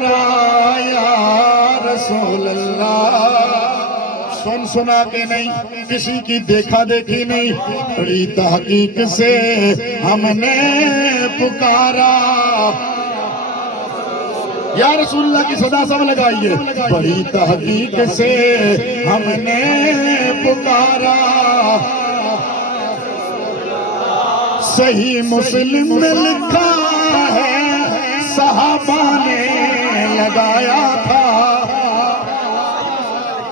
پکارا یا رسول اللہ. سن سنا کے نہیں، کسی کی دیکھا دیکھی نہیں، بڑی تحقیق سے ہم نے پکارا یا رسول اللہ کی صدا سب لگائیے. بڑی تحقیق سے ہم نے پکارا. صحیح مسلم میں لکھا ہے صحابہ نے لگایا تھا.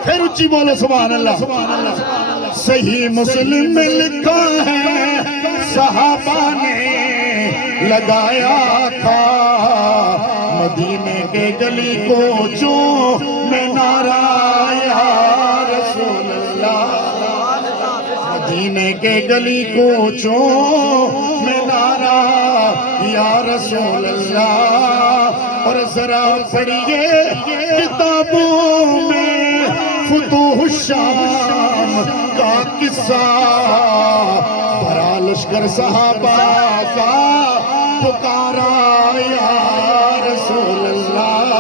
پھر اچھی بولو سبحان اللہ. صحیح مسلم میں لکھا ہے صحابہ نے لگایا تھا. مدینے کے گلی کوچوں میں نعرہ یا رسول اللہ. مدینے کے گلی کوچوں میں نعرہ یا رسول اللہ. اور ذرا پڑھیے کتابوں میں فتوح الشام کا قصہ. بھرا لشکر صحابہ کا پکارا یا رسول اللہ.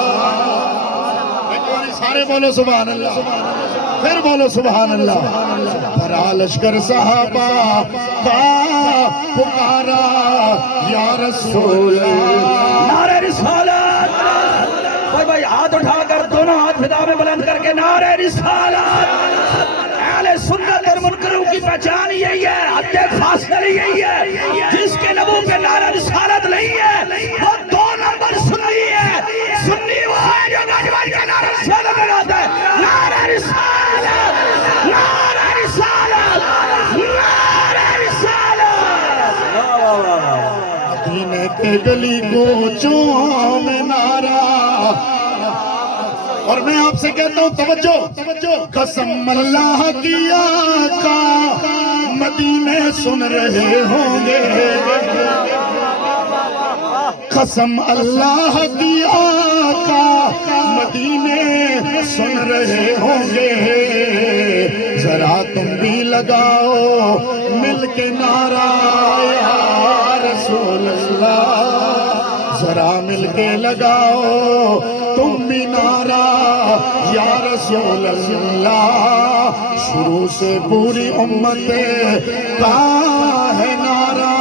سارے بولو سبحان اللہ. پھر بولو سبحان اللہ. بھرا لشکر صحابہ کا پکارا یا رسول اللہ. نعرہ رسالت. بھائی ہاتھ اٹھا کر دونوں ہاتھ فضا میں بلند کر کے نعرہ رسالت. اہل سنت اور منکروں کی پہچان یہی ہے، حد فاصل یہی ہے. جس کے لبوں پہ نعرہ رسالت نہیں ہے وہ 2 نمبر سنی ہے. سنی وہ ہے جو گاج باج کا نعرہ رسالت لگاتا ہے. نعرہ رسالت، نعرہ رسالت، نعرہ رسالت. مدینے کے گلی کوچوں میں نعرہ. اور میں آپ سے کہتا ہوں توجہ. قسم اللہ کی آقا مدینے سن رہے ہوں گے. قسم اللہ کی آقا مدینے سن رہے ہوں گے. ذرا تم بھی لگاؤ مل کے نعرہ یا رسول اللہ. ذرا مل کے لگاؤ تم بھی نعرہ یا رسول اللہ. شروع سے پوری امت کا ہے نعرہ.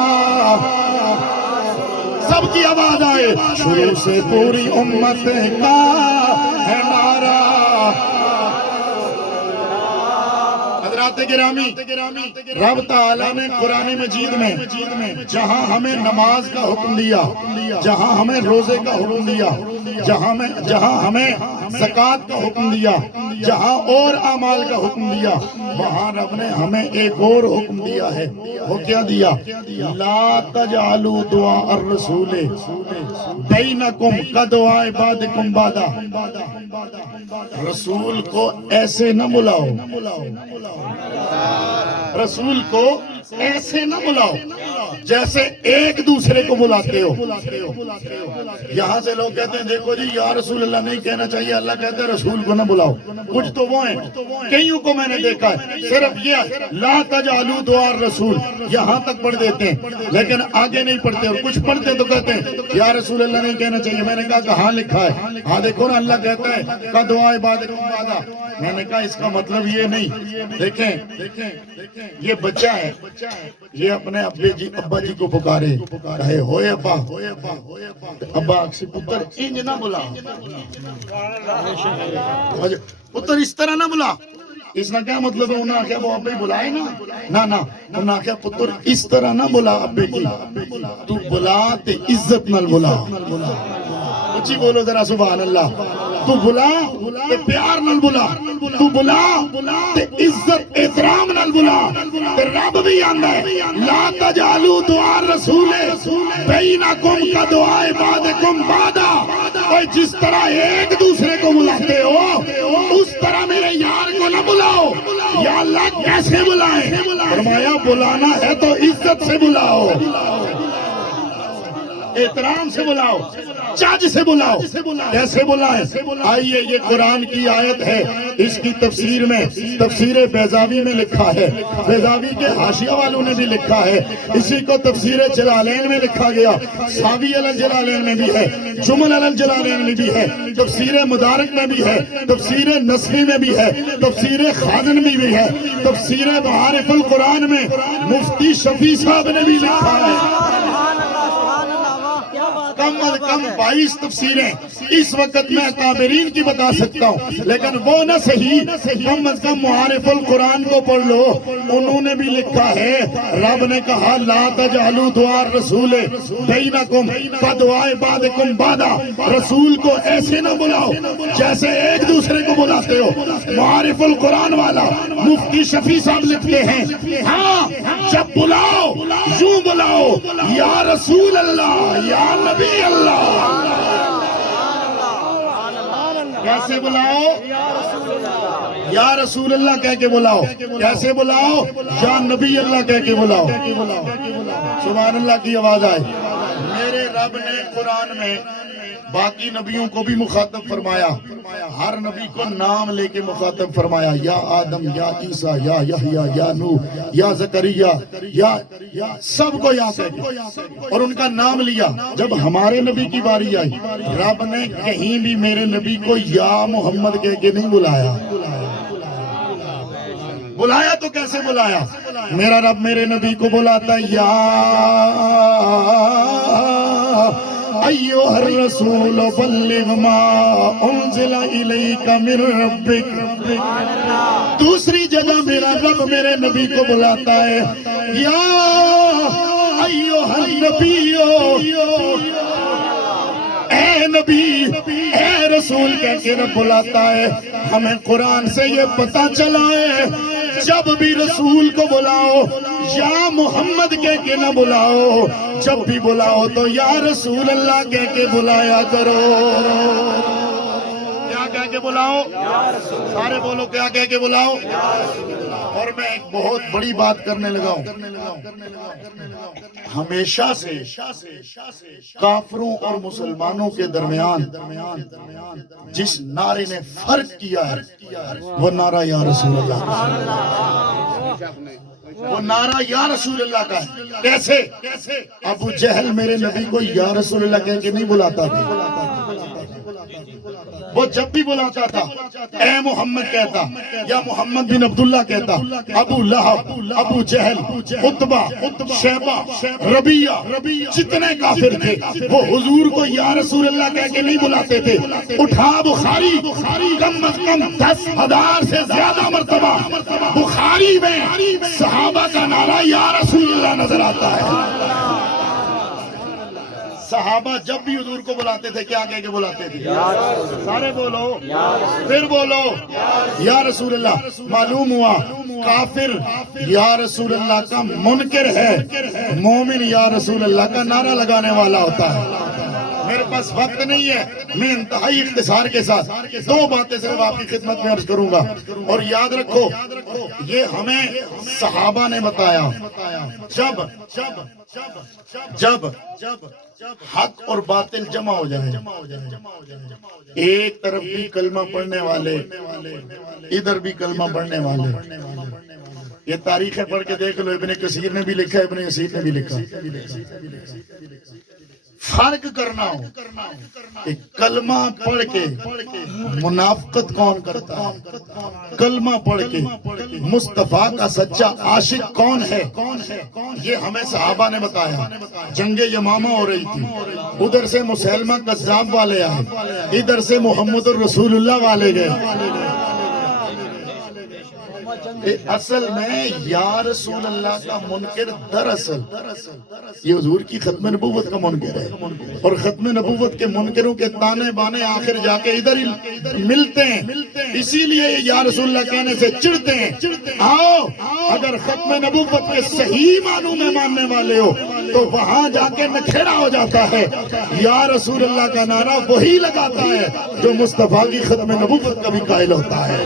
سب کی آواز آئے. شروع سے پوری امت کا ہے نعرہ. حضرات گرامی، رب تعالیٰ نے قرآن مجید میں جہاں ہمیں نماز کا حکم دیا، جہاں ہمیں روزے کا حکم دیا، جہاں ہمیں زکوٰۃ کا حکم دیا، جہاں اور اعمال کا حکم دیا، وہاں رب نے ہمیں ایک اور حکم دیا ہے. وہ کیا دیا؟ لا تجعلوا دعاء الرسول بینکم کدعاء بعضکم بعضا. رسول کو ایسے نہ بلاؤ، رسول کو ایسے نہ بلاؤ جیسے ایک دوسرے کو بلاتے ہو. یہاں سے لوگ کہتے ہیں دیکھو جی یا رسول اللہ نہیں کہنا چاہیے، اللہ کہتا ہے رسول کو نہ بلاؤ. کچھ تو وہ ہیں، کئیوں کو میں نے دیکھا ہے صرف یہ لا تجعلوا دعاء الرسول یہاں تک پڑھ دیتے ہیں لیکن آگے نہیں پڑھتے. اور کچھ پڑھتے تو کہتے ہیں یا رسول اللہ نہیں کہنا چاہیے. میں نے کہا کہاں لکھا ہے؟ ہاں دیکھو نا اللہ کہتا ہے کہ دعائے بعضکم بعضا. میں نے کہا اس کا مطلب یہ نہیں. دیکھیں یہ بچہ ہے، یہ اپنے ابا جی کو پکارے کہے ہوئے ابا. ابا اکسی پتر انج نہ بلا، پتر اس طرح نہ بلا. اس نے کیا مطلب ہے؟ انہوں نے کہا وہ ابے بلائے نا نا. انہوں نے کہا پتر اس طرح نہ بلا ابے کی، تو بلا تے عزت نال بلا. اچھی بولو ذرا سبحان اللہ. تو بلا تے پیار نال بلا، تو بلا تے عزت احترام نال بلا. تے رب بھی آندا ہے لا تجعلوا دعاء الرسول بینکم کدعاء بعضکم بعضا. اور جس طرح ایک دوسرے کو بلاتے ہو اس طرح میرے یار کو نہ بلاؤ. یا اللہ کیسے بلائیں؟ فرمایا بلانا ہے تو عزت سے بلاؤ. احترام سے بلاؤ، چاج سے بلاؤ، کیسے بلائیں؟ آئیے یہ قرآن کی آیت ہے، اس کی تفسیر میں تفسیر بیضاوی میں لکھا ہے، بیضاوی کے حاشیہ والوں نے بھی لکھا ہے، اسی کو تفسیر جلالین میں لکھا گیا، ساوی علی الجلالین میں بھی ہے، جمل علی الجلالین میں بھی ہے، تفسیر مدارک میں بھی ہے، تفسیر نصفی میں بھی ہے، تفسیر خازن میں بھی ہے، تفسیر معارف القرآن میں مفتی شفیع صاحب نے بھی لکھا ہے۔ کم از کم 22 تفسیریں اس وقت میں تابرین کی بتا سکتا ہوں، لیکن وہ نہ صحیح، کم از کم معارف القرآن کو پڑھ لو، انہوں نے بھی لکھا ہے، رب نے کہا لا تجعلوا دعاء الرسول بینکم کدعاء بعضکم بعضا، رسول کو ایسے نہ بلاؤ جیسے ایک دوسرے کو بلاتے ہو۔ معارف القرآن والا مفتی شفیع صاحب لکھتے ہیں، ہاں جب بلاؤ یوں بلاؤ، یا رسول اللہ، یا نبی اللہ، کیسے بلاؤ؟ یا رسول اللہ کہہ کے بلاؤ، کیسے بلاؤ؟ یا نبی اللہ کہہ کے بلاؤ۔ سبحان اللہ کی آواز آئے۔ میرے رب نے قرآن میں باقی نبیوں کو بھی مخاطب فرمایا، ہر نبی کو نام لے کے مخاطب فرمایا، یا آدم، یا عیسیٰ، یا یحییٰ، یا نوح، یا زکریا، یا سب کو یا کہہ کے اور ان کا نام لیا۔ جب ہمارے نبی کی باری آئی، رب نے کہیں بھی میرے نبی کو یا محمد کہہ کے نہیں بلایا۔ بلایا تو کیسے بلایا؟ میرا رب میرے نبی کو بلاتا ہے، یا ایھا الرسول بلغ ما انزل الیک من ربک۔ دوسری جگہ میرا رب میرے نبی کو بلاتا ہے، یا ایھا النبی، اے نبی، اے رسول کہہ کے رب بلاتا ہے۔ ہمیں قرآن سے یہ پتہ چلا ہے، جب بھی رسول کو بلاؤ یا محمد کہہ کے نہ بلاؤ، جب بھی بلاؤ تو یا رسول اللہ کہہ کے بلایا کرو۔ کیا کہہ کے بلاؤ؟ سارے بولو کیا کہہ کے بلاؤ؟ اور میں ایک بہت بڑی بات کرنے لگا ہوں، ہمیشہ سے کافروں اور مسلمانوں کے درمیان جس نعرے نے فرق کیا ہے وہ نعرہ یا رسول اللہ، وہ نعرہ یا رسول اللہ کا ہے۔ کیسے؟ ابو جہل میرے نبی کو یا رسول اللہ کہہ کے نہیں بلاتا تھا، وہ جب بھی بلاتا تھا اے محمد کہتا، یا محمد بن عبداللہ کہتا۔ ابو لہب، ابو جہل، عتبہ، شیبہ، ربیہ، جتنے کافر تھے وہ حضور کو یا رسول اللہ کہہ کے نہیں بلاتے تھے۔ اٹھا بخاری، کم از کم 10,000 سے زیادہ مرتبہ بخاری میں صحابہ کا نعرہ یا رسول اللہ نظر آتا ہے۔ صحابہ جب بھی حضور کو بلاتے تھے کیا کہہ کے بلاتے تھے؟ سارے بولو، پھر بولو یا رسول اللہ۔ معلوم ہوا کافر یا رسول اللہ کا منکر ہے، مومن یا رسول اللہ کا نعرہ لگانے والا ہوتا ہے۔ میرے پاس وقت نہیں ہے، میں انتہائی اختصار کے ساتھ 2 باتیں صرف آپ کی خدمت میں عرض کروں گا، اور یاد رکھو یہ ہمیں صحابہ نے بتایا۔ جب حق اور باطل جمع ہو جائے، ایک طرف بھی کلمہ پڑھنے والے، ادھر بھی کلمہ پڑھنے والے، یہ تاریخیں پڑھ کے دیکھ لو، ابن کثیر نے بھی لکھا، ابن کثیر نے بھی لکھا۔ فرق کرنا ہو کہ کلمہ پڑھ کے منافقت کون کرتا ہے، کلمہ پڑھ کے مصطفیٰ کا سچا عاشق کون ہے، یہ ہمیں صحابہ نے بتایا۔ جنگ یمامہ ہو رہی تھی، ادھر سے مسیلمہ کذاب والے آئے، ادھر سے محمد الرسول اللہ والے گئے۔ اصل میں یا رسول اللہ کا منکر دراصل یہ حضور کی ختم نبوت کا منکر ہے، اور ختم نبوت کے منکروں کے تانے بانے آخر جا کے ادھر ہی ملتے ہیں، اسی لیے یا رسول اللہ کہنے سے چڑھتے ہیں۔ آؤ اگر ختم نبوت کے صحیح معنوں میں ماننے والے ہو تو وہاں جا کے نکھیڑا ہو جاتا ہے۔ یا رسول اللہ کا نعرہ وہی لگاتا ہے جو مصطفیٰ کی ختم نبوت کا بھی قائل ہوتا ہے۔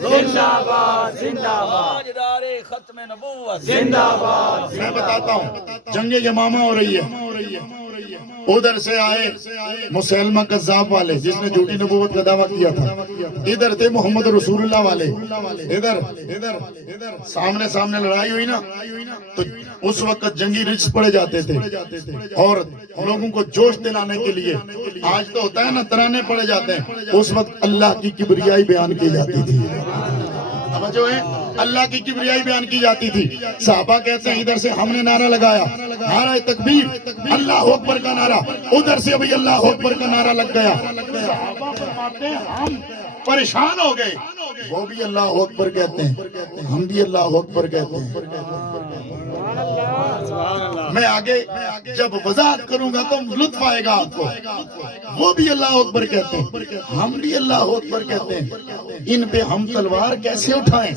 زندہ باد زندہ باد تاجدار ختم نبوت زندہ باد میں بتاتا ہوں جنگ یمامہ ہو رہی ہے ادھر سے آئے مسلمہ کذاب والے جس نے جھوٹی نبوت کا دعویٰ کیا تھا ادھر تھے محمد رسول اللہ والے ادھر سامنے لڑائی ہوئی نا تو اس وقت جنگی رجس پڑے جاتے تھے اور لوگوں کو جوش دلانے کے لیے آج تو ہوتا ہے نا ترانے پڑے جاتے ہیں اس وقت اللہ کی کبریائی بیان کی جاتی تھی توجہ ہے اللہ کی کبریائی بیان کی جاتی تھی صحابہ کہتے ہیں ادھر سے ہم نے نعرہ لگایا نعرہ تکبیر اللہ اکبر کا نعرہ ادھر سے ابھی اللہ اکبر کا نعرہ لگ گیا صحابہ فرماتے ہیں ہم پریشان ہو گئے وہ بھی اللہ اکبر کہتے ہیں ہم بھی اللہ اکبر کہتے ہیں میں آگے جب وضاحت کروں گا تو لطف آئے گا آپ کو وہ بھی اللہ اکبر کہتے ہیں ہم بھی اللہ اکبر کہتے ہیں ان پہ ہم تلوار کیسے اٹھائیں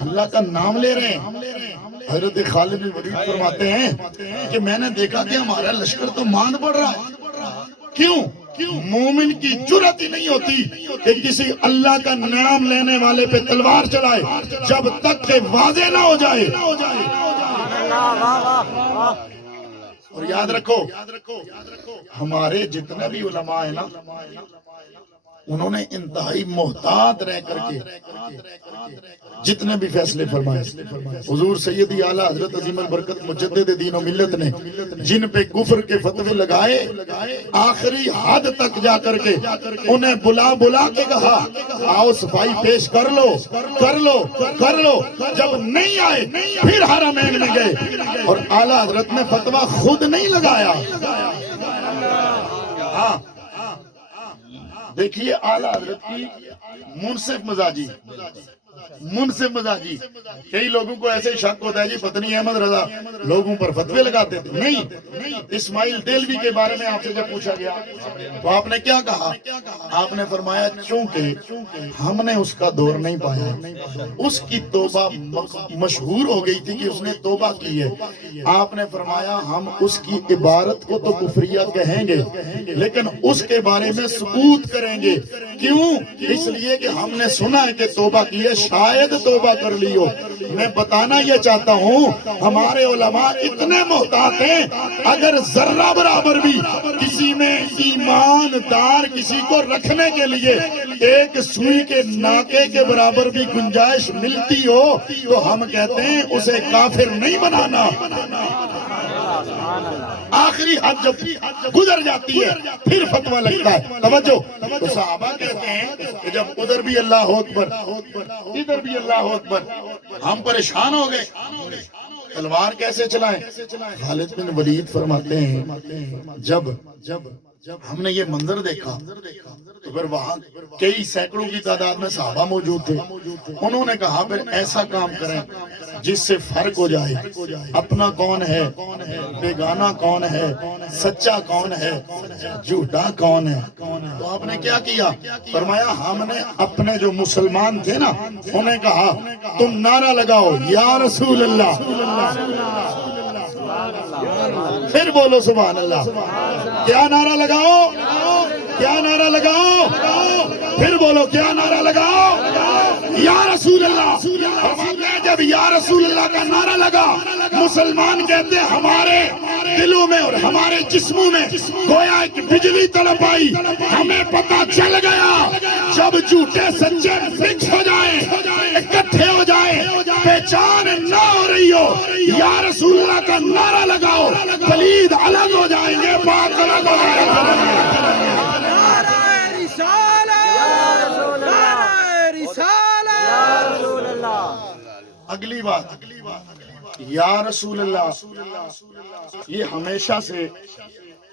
اللہ کا نام لے رہے ہیں حضرت خالد بن ولید فرماتے ہیں کہ میں نے دیکھا کہ ہمارا لشکر تو ماند پڑ رہا ہے کیوں مومن کی جرات ہی نہیں ہوتی کہ کسی اللہ کا نام لینے والے پہ تلوار چلائے جب تک کہ واضح نہ ہو جائے اور یاد رکھو ہمارے جتنے بھی علماء ہیں نا انہوں نے انتہائی محتاط رہ کر کے جتنے بھی فیصلے فرمائے حضور سیدی اعلیٰ حضرت عظیم البرکت مجدد دین و ملت نے جن پہ کفر کے فتوے لگائے آخری حد تک جا کر کے انہیں بلا کے کہا آؤ صفائی پیش کر لو جب نہیں آئے پھر حرمین میں گئے اور اعلیٰ حضرت نے فتویٰ خود نہیں لگایا ہاں دیکھیے اعلیٰ حضرت کی منصف مزاجی کئی لوگوں کو ایسے شک ہوتا ہے جی پتنی احمد رضا لوگوں پر فتوے لگاتے تھے نہیں اسماعیل دیلوی کے بارے میں آپ سے جب پوچھا گیا تو آپ نے کیا کہا آپ نے فرمایا چونکہ ہم نے اس کا دور نہیں پایا اس کی توبہ مشہور ہو گئی تھی کہ اس نے توبہ کی ہے آپ نے فرمایا ہم اس کی عبارت کو تو کفریہ کہیں گے لیکن اس کے بارے میں سکوت کریں گے کیوں اس لیے کہ ہم نے سنا ہے کہ توبہ کی ہے شاید توبہ کر لی ہو میں بتانا یہ چاہتا ہوں ہمارے علماء اتنے محتاط ہیں اگر ذرہ برابر بھی کسی میں ایماندار کسی کو رکھنے کے لیے ایک سوئی کے ناکے کے برابر بھی گنجائش ملتی ہو تو ہم کہتے ہیں اسے کافر نہیں بنانا آخری حد جب گزر جاتی ہے پھر فتویٰ لگتا ہے توجہ تو صحابہ کہتے ہیں کہ جب ادھر بھی اللہ اکبر ادھر بھی اللہ اکبر ہم پریشان ہو گئے تلوار کیسے چلائیں خالد بن ولید فرماتے ہیں جب ہم نے یہ منظر دیکھا تو پھر وہاں کئی سینکڑوں کی تعداد میں صحابہ موجود تھے انہوں نے کہا پھر ایسا کام کریں جس سے فرق ہو جائے اپنا کون ہے بیگانہ کون ہے سچا کون ہے جھوٹا کون ہے تو آپ نے کیا کیا فرمایا ہم نے اپنے جو مسلمان تھے نا انہیں کہا تم نعرہ لگاؤ یا رسول اللہ پھر بولو سبحان اللہ کیا نعرہ لگاؤ پھر بولو کیا نعرہ لگاؤ یا رسول اللہ جب یا رسول اللہ کا نعرہ لگا مسلمان کہتے ہیں ہمارے دلوں میں اور ہمارے جسموں میں گویا ایک بجلی تڑپ آئی ہمیں پتہ چل گیا جب جھوٹے سچے مکس ہو جائیں اکٹھے ہو جائیں پہچان نہ ہو رہی ہو یا رسول اللہ کا نعرہ لگاؤ پلید الگ ہو جائیں گے پاک الگ ہو جائیں گے اگلی بات یا رسول اللہ یہ ہمیشہ سے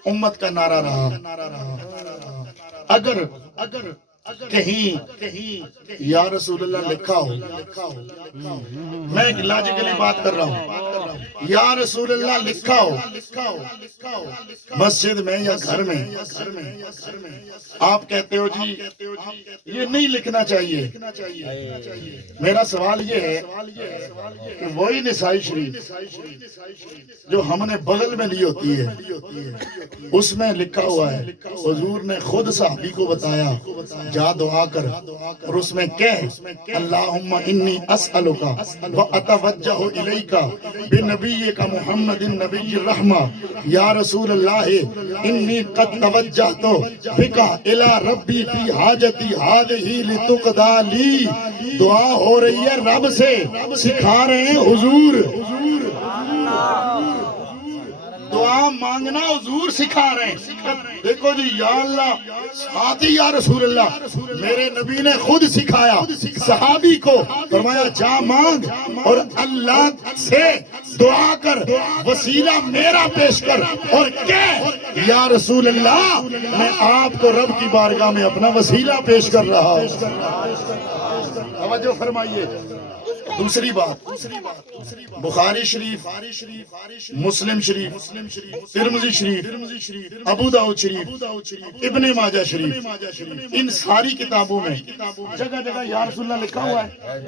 امت کا نعرہ رہا اگر کہیں یا رسول اللہ لکھا ہو میں ایک لاجیکلی بات کر رہا ہوں یا رسول اللہ لکھا ہو مسجد میں یا گھر میں آپ کہتے ہو جی یہ نہیں لکھنا چاہیے میرا سوال یہ ہے کہ وہی نسائی شریف جو ہم نے بغل میں لی ہوتی ہے اس میں لکھا ہوا ہے حضور نے خود صحابی کو بتایا جا دعا کر اور اس میں کہہ اللہم انی اسألک و اتوجہ الیک بنبیک محمد نبی الرحمہ یا رسول اللہ انی قد توجہت بک الی ربی فی حاجتی ہذہ لتقضی لی. دعا ہو رہی ہے رب سے، سکھا رہے ہیں حضور. دعا مانگنا حضور سکھا رہے ہیں. دیکھو جی یا اللہ ساتھ ہی یا رسول اللہ میرے نبی نے خود سکھایا صحابی کو، فرمایا جا مانگ اور اللہ سے دعا کر، وسیلہ میرا پیش کر اور کہہ یا رسول اللہ میں آپ کو رب کی بارگاہ میں اپنا وسیلہ پیش کر رہا ہوں. توجہ فرمائیے. دوسری بات، بخاری شریف، مسلم شریف، ترمذی شریف، ابو داؤد شریف، ابن ماجہ شریف، ان ساری کتابوں میں جگہ جگہ یا رسول اللہ لکھا ہوا ہے،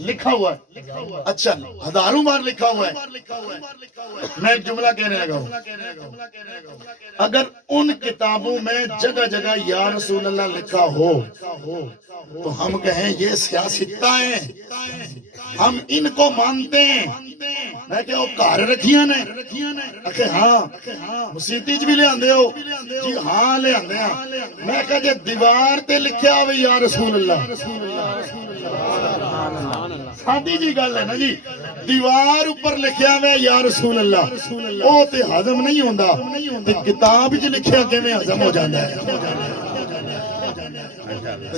لکھا ہوا ہے. اچھا ہزاروں بار لکھا ہوا ہے. میں ایک جملہ کہنے لگا ہوں، اگر ان کتابوں میں جگہ جگہ یا رسول اللہ لکھا ہو تو ہم کہیں یہ سیاستہ ہیں، ہم ان کو مانتے ہیں. میں کہ وہ کار رکھیاں نے اکھے ہاں مسیتی بھی لے آندے ہو جی ہاں لے آندے ہیں. میں کہ جے دیوار تے لکھیا ہوئے یا رسول اللہ، سادی جی گل ہے نا جی، دیوار اوپر لکھیا ہوئے یا رسول اللہ او تے ہضم نہیں ہوندا تے کتاب وچ لکھیا کیویں ہضم ہو جاندا ہے.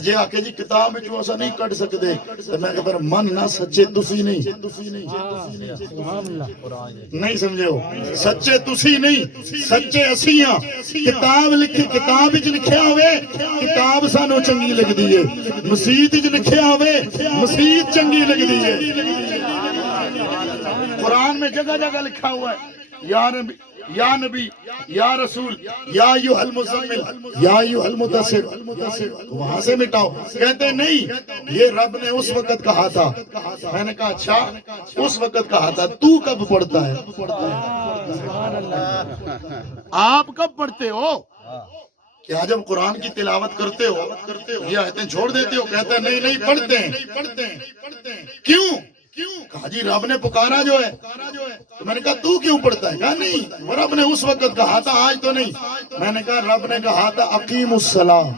جے آکے جی کتاب میں جو ایسا نہیں کٹ سکتے تو میں کہتا ہوں من نہ سچے تسی نہیں سمجھے ہو، سچے تسی نہیں سچے اسیاں. کتاب لکھی، کتاب وچ لکھیا ہوئے کتاب سانو چنگی لگ دی ہے، مسیت وچ لکھیا ہوئے مسیت چنگی لگ دی ہے. قرآن میں جگہ جگہ لکھا ہوا ہے یا نبی یا رسول یا ایھا المزمل یا ایھا المدثر، وہاں سے مٹاؤ. کہتے نہیں یہ رب نے اس وقت کہا تھا. میں نے کہا اچھا اس وقت کہا تھا، تو کب پڑھتا ہے؟ آپ کب پڑھتے ہو؟ کیا جب قرآن کی تلاوت کرتے ہو یہ آیتیں چھوڑ دیتے ہو؟ کہتے ہیں نہیں نہیں پڑھتے ہیں. کیوں؟ کہا جی رب نے پکارا جو ہے. تو میں نے کہا تو کیوں پڑھتا ہے؟ کہا نہیں وہ رب نے اس وقت کہا تھا آج تو نہیں. میں نے کہا رب نے کہا تھا اقیم الصلاۃ.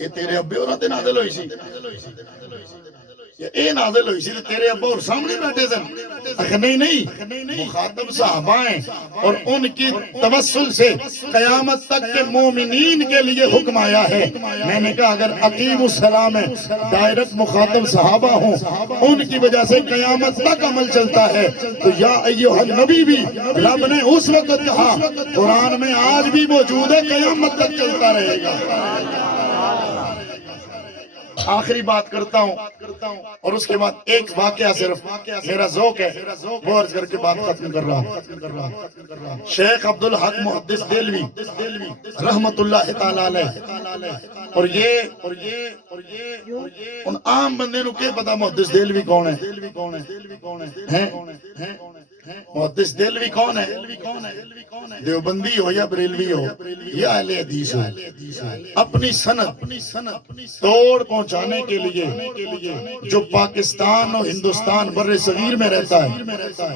یہ تیرے ابے اور تے نازل ہوئی سی، یہ نازل ہوئی سی تیرے ابا اور سامنے بیٹھے تھے. نہیں مخاطب صحابہ ہیں اور ان کی توسل سے قیامت تک کے مومنین کے لیے حکم آیا ہے. میں نے کہا اگر اقیم السلام ہے ڈائریکٹ مخاطب صحابہ ہوں، ان کی وجہ سے قیامت تک عمل چلتا ہے تو یا ایھا النبی بھی رب نے اس وقت کہا، قرآن میں آج بھی موجود ہے، قیامت تک چلتا رہے گا. آخری بات کرتا ہوں اور اس کے بعد ایک واقعہ صرف میرا ذوق ہے وہ عرض کر کے بات ختم کر رہا ہوں. شیخ عبدالحق محدث دہلوی رحمت اللہ تعالی علیہ، اور یہ ان عام بندے نو کیا پتا محدث دہلوی کون ہے؟ محدث دہلوی کون ہے؟ دیوبندی ہو یا بریلوی ہو یا اہل حدیث ہو، اپنی سند توڑ پہنچانے کے لیے جو پاکستان اور ہندوستان بر صغیر میں رہتا ہے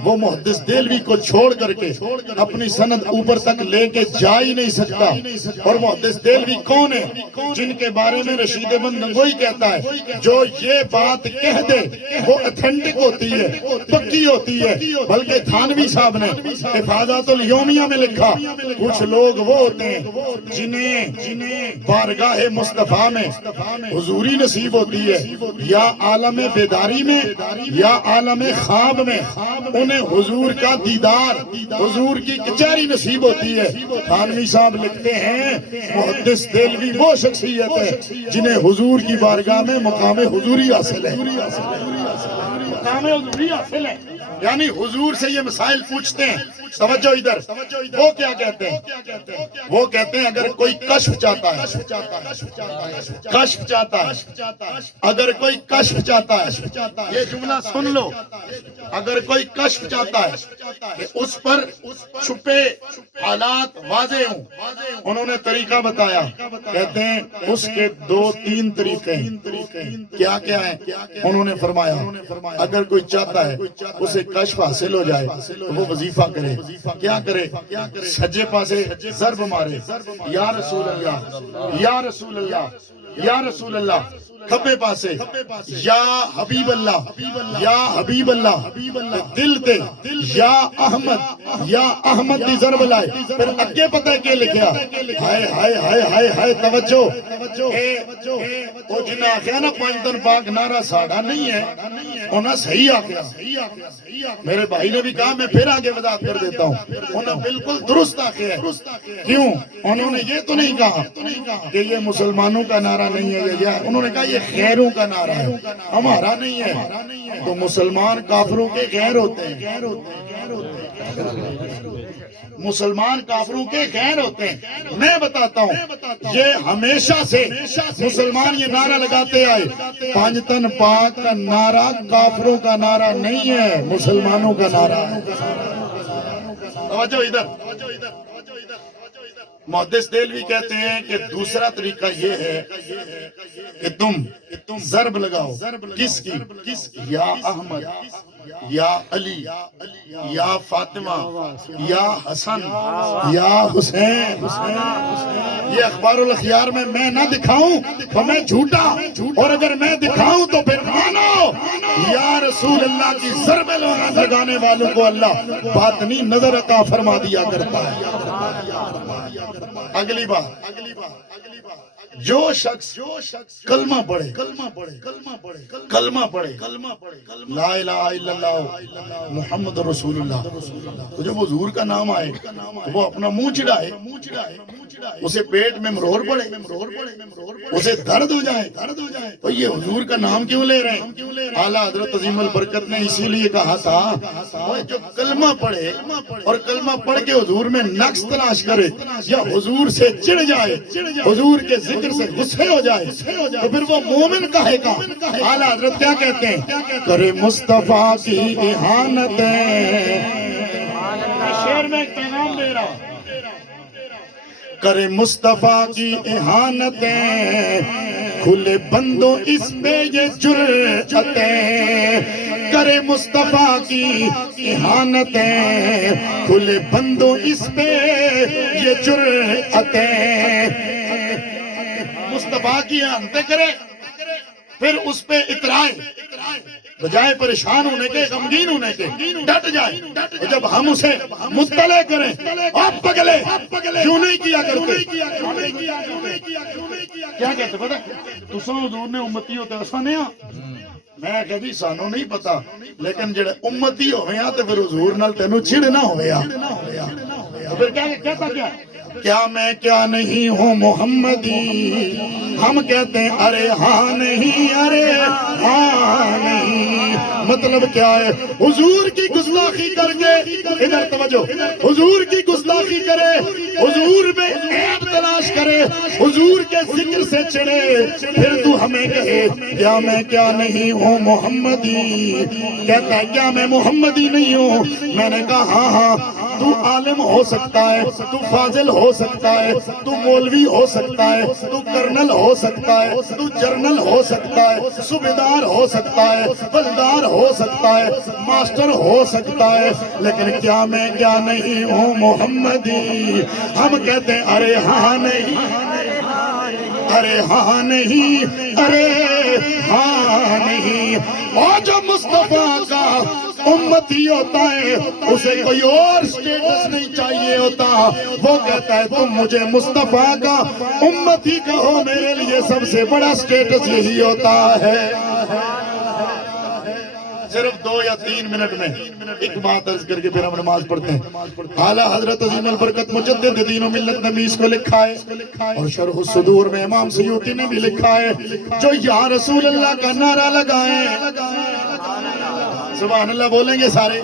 وہ محدث دہلوی کو چھوڑ کر کے اپنی سند اوپر تک لے کے جا ہی نہیں سکتا. اور محدث دہلوی کون ہے؟ جن کے بارے میں رشید بند گنگوئی کہتا ہے جو یہ بات کہہ دے وہ اتھینٹک ہوتی ہے، پکی ہوتی ہے. بلکہ تھانوی صاحب نے حفاظت الیومیہ میں لکھا کچھ لوگ وہ ہوتے ہیں جنہیں بارگاہ مصطفیٰ میں حضوری نصیب ہوتی ہے، یا عالم بیداری میں یا عالم خواب میں انہیں حضور کا دیدار، حضور کی کچہری نصیب ہوتی ہے. تھانوی صاحب لکھتے ہیں محدث دہلوی وہ شخصیت ہے جنہیں حضور کی بارگاہ میں مقام حضوری حاصل ہے. مقام حضوری حاصل ہے یعنی حضور سے یہ مسائل پوچھتے ہیں. توجہ ادھر، وہ کیا کہتے ہیں؟ وہ کہتے ہیں اگر کوئی کشف چاہتا ہے، اگر کوئی کشف چاہتا ہے، یہ جملہ سن لو، اگر کوئی کشف چاہتا ہے کہ اس پر چھپے حالات واضح ہوں انہوں نے طریقہ بتایا، کہتے ہیں اس کے 2-3 طریقے ہیں۔ کیا کیا ہیں؟ انہوں نے فرمایا اگر کوئی چاہتا ہے اسے کشف حاصل ہو جائے تو وہ وظیفہ کرے، کیا کرے؟ سجے پاسے ضرب مارے، یا رسول اللہ یا رسول اللہ یا رسول اللہ، کھبے پاسے یا حبیب اللہ یا حبیب اللہ، دل تے یا احمد دی ضرب لائے، پھر اگے پتہ کہ لکھیا ہائے ہائے ہائے ہائے ہائے توجہ، وہ جنہیں آخیا نا 5 دن پاک نعرہ ساڑھا نہیں ہے، انہاں صحیح آخیا۔ میرے بھائی نے بھی کہا، میں پھر آگے وضاحت کر دیتا ہوں، انہاں بالکل درست آخیا ہے۔ کیوں؟ انہوں نے یہ تو نہیں کہا کہ یہ مسلمانوں کا نعرہ نہیں ہے، انہوں نے کہا یہ خیروں کا نعرہ ہے، ہمارا نہیں ہے۔ تو مسلمان کافروں کے غیر ہوتے ہیں، مسلمان کافروں کے غیر ہوتے ہیں۔ میں بتاتا ہوں، یہ ہمیشہ سے مسلمان یہ نعرہ لگاتے آئے، 5 تن پاک کا نعرہ کافروں کا نعرہ نہیں ہے، مسلمانوں کا نعرہ ہے۔ توجہ ادھر، محدث دہلوی کہتے ہیں کہ دوسرا طریقہ یہ ہے کہ تم ضرب لگاؤ، کس کی؟ یا احمد یا علی یا فاطمہ یا حسن یا حسین۔ یہ اخبار الاخیار میں نہ دکھاؤں تو میں جھوٹا، اور اگر میں دکھاؤں تو پھر مانو یا رسول اللہ کی ضرب لگانے والوں کو اللہ باطنی نظر عطا فرما دیا کرتا ہے۔ اگلی بات، جو شخص کلمہ پڑھے لا الہ الا اللہ محمد رسول اللہ، تو جب حضور کا نام آئے وہ اپنا منہ چڑھائے، اسے پیٹ میں مرور پڑے، اسے درد ہو جائے، تو یہ حضور کا نام کیوں لے رہے ہیں؟ اعلیٰ حضرت عظیم البرکت نے اسی لیے کہا تھا جو کلمہ پڑھے اور کلمہ پڑھ کے حضور میں نقص تلاش کرے یا حضور سے چڑھ جائے، حضور کے ذکر سے غصے ہو جائے، تو پھر وہ مومن کہے گا۔ اعلیٰ حضرت کیا کہتے ہیں؟ کرے مصطفیٰ کی احانتیں، شعر میں ایک پیغام دے رہا، کرے مصطفیٰ کی احانتیں، کھلے بندوں اس پہ یہ جرأتیں، کرے مصطفیٰ کی احانتیں، کھلے بندوں اس پہ یہ جرأتیں۔ مصطفیٰ کی احانتیں کرے، پھر اس پہ اترائے، بجائے پریشان ہونے کے، غمگین ہونے کے ڈٹ جائے، اور جب ہم اسے مطلع کریں، آپ پگلے کیوں نہیں کیا کرتے؟ کیا کہتے پتہ تساں حضور نے امتی ہوتے اساں نہیں ہاں؟ میں کہ جی سانوں نہیں پتا، لیکن جڑے امتی ہوئے ہاں تو پھر حضور نال تینوں چھڑ نہ ہوئے ہاں۔ پھر کہتا کیا میں کیا نہیں ہوں محمدی؟ ہم کہتے ہیں ارے ہاں نہیں، ارے ہاں نہیں۔ مطلب کیا ہے؟ حضور کی گستاخی کر کے، ادھر توجہ، حضور کی گستاخی کرے، حضور میں عیب تلاش کرے، حضور کے ذکر سے چڑھے، پھر تو ہمیں کہے کیا میں کیا نہیں ہوں محمدی؟ کہتا ہے کیا میں محمدی نہیں ہوں؟ میں نے کہا ہاں، تو عالم ہو سکتا ہے، تو فاضل ہو سکتا ہے، تو مولوی ہو سکتا ہے، تو کرنل ہو سکتا ہے، تو جرنل ہو سکتا ہے، صوبیدار ہو سکتا ہے، بلدار ہو سکتا ہے، ماسٹر ہو سکتا ہے، لیکن کیا میں کیا نہیں ہوں محمدی؟ ہم کہتے ہیں ارے ہاں نہیں، ارے ہاں نہیں، ارے ہاں نہیں۔ اور جو مصطفیٰ کا امتی ہوتا ہے اسے کوئی اور سٹیٹس نہیں چاہیے ہوتا، وہ کہتا ہے تم مجھے مصطفیٰ کا امتی کہو، میرے لیے سب سے بڑا سٹیٹس یہی ہوتا ہے۔ صرف 2 یا 3 منٹ میں ایک بات عرض کر کے پھر ہم نماز پڑھتے ہیں۔ اعلیٰ حضرت عظیم البرکت مجدد دین و ملت نے بھی اس کو لکھا ہے، اور شرح الصدور میں امام سیوطی نے بھی لکھا ہے، جو یا رسول اللہ کا نعرہ لگائیں، سبحان اللہ بولیں گے سارے،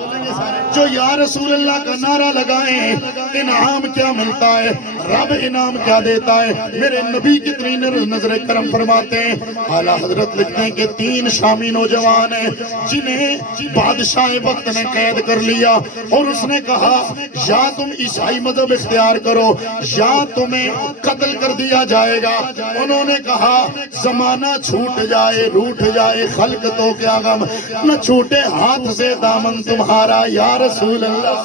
جو یا رسول اللہ کا نعرہ لگائیں انعام کیا ملتا ہے، رب انعام کیا دیتا ہے، میرے نبی کتنی نظر کرم فرماتے ہیں۔ اعلیٰ حضرت لکھتے ہیں کہ 3 شامی نوجوان ہیں جنہیں بادشاہ وقت نے قید کر لیا اور اس نے کہا یا تم عیسائی مذہب اختیار کرو یا تمہیں قتل کر دیا جائے گا۔ انہوں نے کہا زمانہ چھوٹ جائے روٹ جائے خلق تو کیا غم، نہ چھوٹے ہاتھ سے دامن تمہارا یا رسول اللہ۔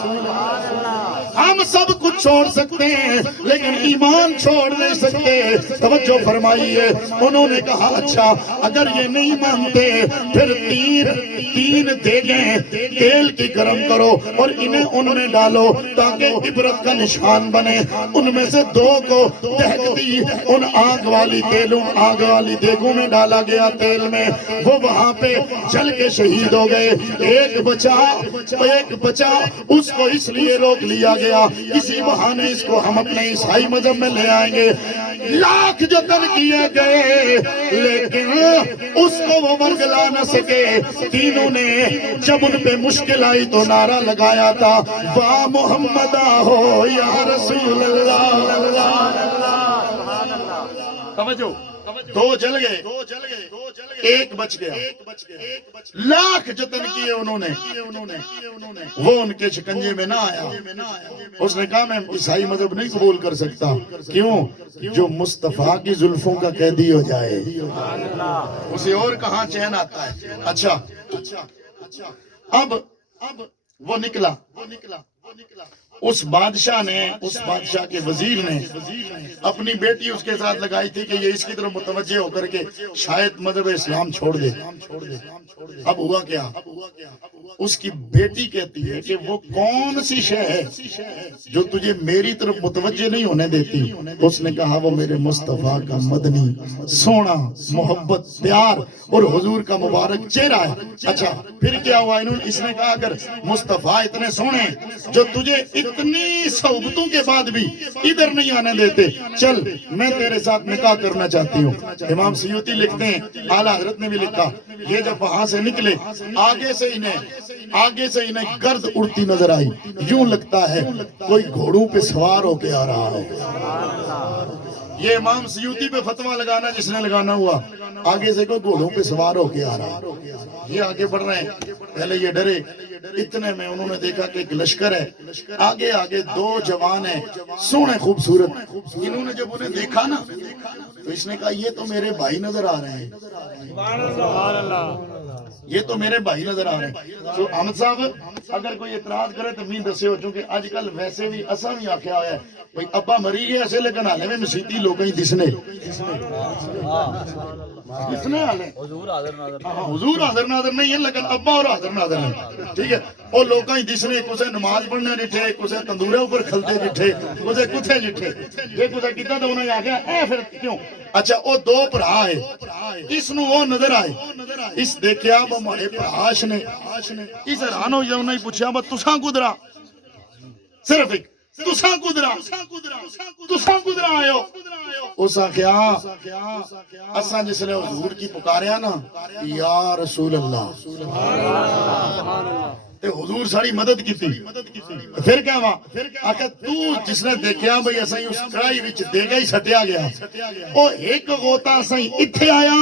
ہم سب کچھ چھوڑ سکتے ہیں لیکن ایمان چھوڑ نہیں سکتے۔ توجہ فرمائیے، انہوں نے کہا اچھا اگر یہ نہیں مانتے پھر تین دیگیں تیل کی گرم کرو اور انہیں ان میں ڈالو تاکہ عبرت کا نشان بنے۔ ان میں سے 2 کو دہکتی ان آگ والی دیگوں میں ڈالا گیا تیل میں، وہ وہاں پہ جل کے شہید ہو گئے۔ ایک بچا اس کو اس لیے روک لیا گیا اسی بہانے اس کو ہم اپنے عیسائی مذہب میں لے آئیں گے۔ لاکھ جتن کیے گئے لیکن اس کو وہ ورگلا نہ سکے۔ تینوں نے جب ان پہ مشکل آئی تو نعرہ لگایا تھا واہ محمد ہو یا رسول اللہ۔ توجہ، 2 جل گئے، ایک بچ گیا۔ لاکھ جتن کیے انہوں نے، وہ ان کے شکنجے میں نہ آیا۔ اس نے کہا میں عیسائی مذہب نہیں قبول کر سکتا۔ کیوں؟ جو مصطفیٰ کی زلفوں کا قیدی ہو جائے اسے اور کہاں چین آتا ہے۔ اچھا اب وہ نکلا، اس بادشاہ کے وزیر نے اپنی بیٹی اس کے ساتھ لگائی تھی کہ یہ اس کی طرف متوجہ ہو کر کے شاید مذہب اسلام چھوڑ دے۔ اب ہوا کیا، اس کی بیٹی کہتی ہے کہ وہ کون سی شے ہے جو تجھے میری طرف متوجہ نہیں ہونے دیتی؟ اس نے کہا وہ میرے مصطفیٰ کا مدنی سونا محبت پیار اور حضور کا مبارک چہرہ ہے۔ اچھا پھر کیا ہوا؟ اس نے کہا اگر مصطفیٰ اتنے سونے جو تجھے اتنی صحبتوں کے بعد بھی ادھر نہیں آنے دیتے، چل میں تیرے ساتھ نکاح کرنا چاہتی ہوں۔ امام سیوطی لکھتے ہیں، اعلیٰ حضرت نے بھی لکھا، یہ جب وہاں سے نکلے آگے سے انہیں گرد اڑتی نظر آئی، یوں لگتا ہے کوئی گھوڑوں پہ سوار ہو کے آ رہا ہے۔ یہ امام سیوطی پہ فتویٰ لگانا جس نے لگانا ہوا، آگے سے کوئی گھوڑوں پہ سوار ہو کے آ رہا ہے۔ یہ آگے بڑھ رہے ہیں، پہلے یہ ڈرے، اتنے میں انہوں نے دیکھا کہ ایک لشکر ہے، آگے 2 جوان ہیں سونے خوبصورت۔ انہوں نے جب انہیں دیکھا نا تو اس نے کہا یہ تو میرے بھائی نظر آ رہے ہیں، یہ تو میرے بھائی نظر آ رہے ہیں۔ تو احمد صاحب اگر کوئی اعتراض کرے تو مین دسے ہو، چونکہ آج کل ویسے بھی اساں بھی آکھیا ہوا ہے بھئی ابا مری گئے ایسے لیکن حالے میں مسیتی لوگیں دسنے حالے حضور حاضر ناظر نہیں ہے لیکن ابا اور حاضر ناظر ہیں، ٹھیک ہے؟ اور لوگاں ہی دسنے کسے نماز پڑھنے جٹھے، کسے تندورے اوپر کھلتے جٹھے، کسے کتھے جٹھے، یہ کسے کتا تو انہیں آگیا اے پھر کیوں؟ اچھا وہ 2 بھرا ہے، اس نو وہ نظر آئے، اس دیکھیا وہ ہمارے پراش نے، اس حیران ہو جائے انہیں پوچھا با تساں کدرا، صرف ایک تساں کدرا آئے ہو؟ اس آخیا اساں جس لئے حضور کی پکاریا نا یا رسول اللہ، تے حضور ساری مدد کی تھی۔ پھر کیا ہوا؟ آکھا تو جس نے دیکھیا بھئی اساں اس کڑائی وچ دیگا ہی سٹیا گیا، او ایک غوطہ اساں اتھے آیا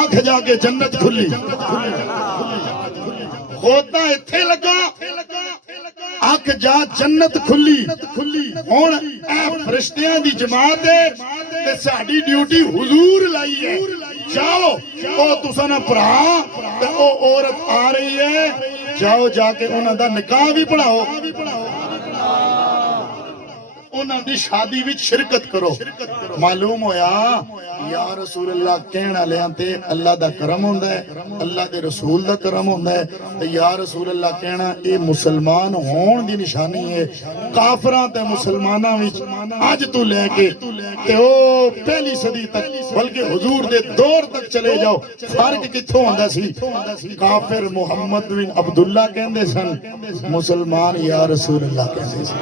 آنکھ جا کے جنت کھلی، غوطہ اتھے لگا آنکھ جا جنت کھلی۔ ہون اے فرشتیاں دی جماعت ہے تے ساڈی ڈیوٹی حضور لائی ہے، جاؤ او تساں نہ پڑھا تے او عورت آ رہی ہے، جاؤ جا کے انہاں دا نکاح بھی پڑھاؤ، انہاں دی شادی وچ شرکت کرو۔ معلوم ہویا یا رسول اللہ کہنا لیاں تے اللہ دا کرم ہوندا ہے، اللہ دے رسول دا کرم ہوندا ہے، تے یا رسول اللہ کہنا اے مسلمان ہون دی نشانی ہے۔ کافراں تے مسلماناں وچ اج تو لے کے تے او پہلی صدی تک بلکہ حضور دے دور تک چلے جاؤ، فرق کتھوں ہوندا سی؟ کافر محمد بن عبداللہ کہندے سن، مسلمان یا رسول اللہ کہندے سن۔